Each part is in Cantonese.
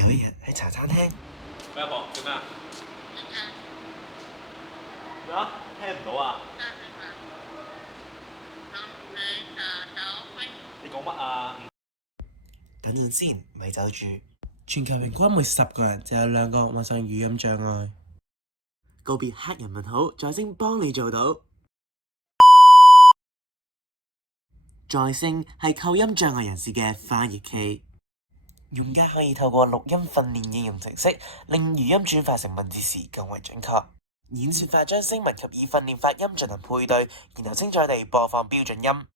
有一日喺茶餐廳，喂阿婆做咩啊？咩啊？聽唔到啊？你講乜啊？等陣先，咪走住。全球平均每10個人就有2個患上語音障礙。告別黑人問號，在星幫你做到。在星係構音障礙人士嘅翻譯器，用家可以透過錄音訓練應用程式，令語音轉化成文字時更為準確。演算法將聲紋及以訓練發音進行配對，然後精彩地播放標準音。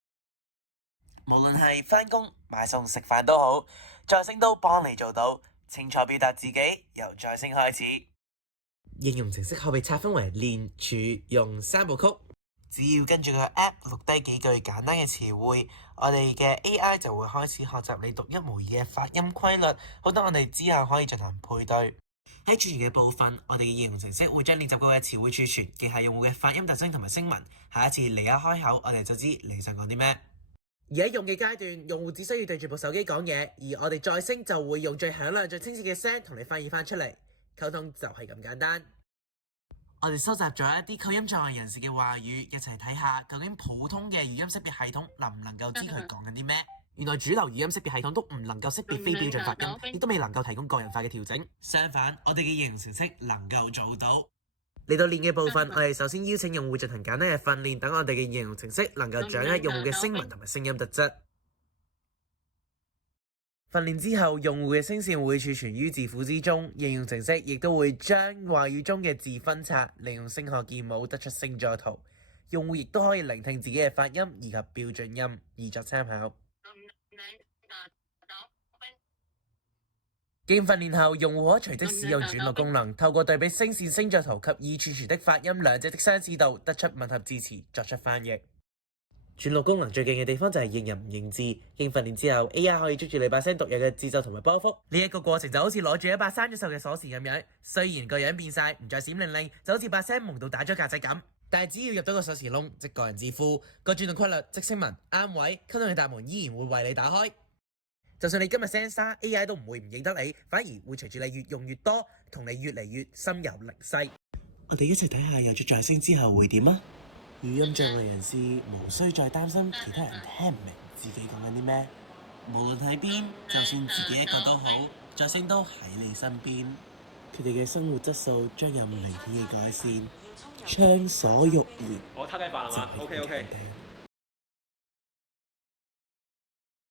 無論係返工、買餸、食飯都好，在星都幫你做到。清楚表達自己，由在星開始。應用程式可被拆分為練、儲、用3部曲。只要跟住個 app 錄低幾句簡單嘅詞彙，我哋嘅 AI 就會開始學習你獨一無二嘅發音規律，好等我哋之後可以進行配對。喺儲存嘅部分，我哋嘅應用程式會將練習過嘅詞彙儲存，記下用戶嘅發音特徵同埋聲紋。下一次你一開口，我哋就知你想講啲咩。而喺用嘅階段，用戶只需要對住部手機講嘢，而我哋在星就會用最響亮、最清晰嘅聲同你翻譯翻出嚟。溝通就係咁簡單。我哋收集咗一啲構音障礙人士嘅話語，一齊睇下究竟普通嘅語音識別系統能唔能夠知佢講緊啲咩？原來主流語音識別系統都唔能夠識別非標準發音，亦都未能夠提供個人化嘅調整。相反，我哋嘅應用程式能夠做到。嚟到練嘅部分，我哋首先邀請用戶進行簡單嘅訓練，等我哋嘅應用程式能夠掌握用戶嘅聲紋同埋聲音特質。訓練之後，用戶嘅聲線會儲存於字庫之中，應用程式亦都會將話語中嘅字分拆，利用聲學鍵母得出聲作圖。用戶亦都可以聆聽自己嘅發音以及標準音，以作參考。經訓練後，用戶可隨即使用轉錄功能，透過對比聲線、聲作圖及已儲存的發音兩者的相似度，得出吻合字詞，作出翻譯。轉錄功能最勁嘅地方就係認人唔認字。經訓練之後 ，AI 可以捉住你把聲獨有嘅節奏同埋波幅。呢一個過程就好似攞住一把生咗鏽嘅鎖匙咁樣，雖然個樣變晒，唔再閃靈靈，就好似把聲矇到打咗格仔咁。但係只要入到個鎖匙窿，即個人字庫，個轉錄規律即聲紋啱位，溝通嘅大門依然會為你打開。就算你今日聲沙 ，AI 都唔會唔認得你，反而會隨住你越用越多，同你越嚟越心有靈犀。我哋一齊睇下有咗在星之後會點啊！語音障礙人士無需再擔心其他人聽唔明自己講緊啲咩，無論喺邊，就算自己一個都好，在星都喺你身邊。佢哋嘅生活質素將有明顯嘅改善，暢所欲言。我攤雞飯係嘛？OK。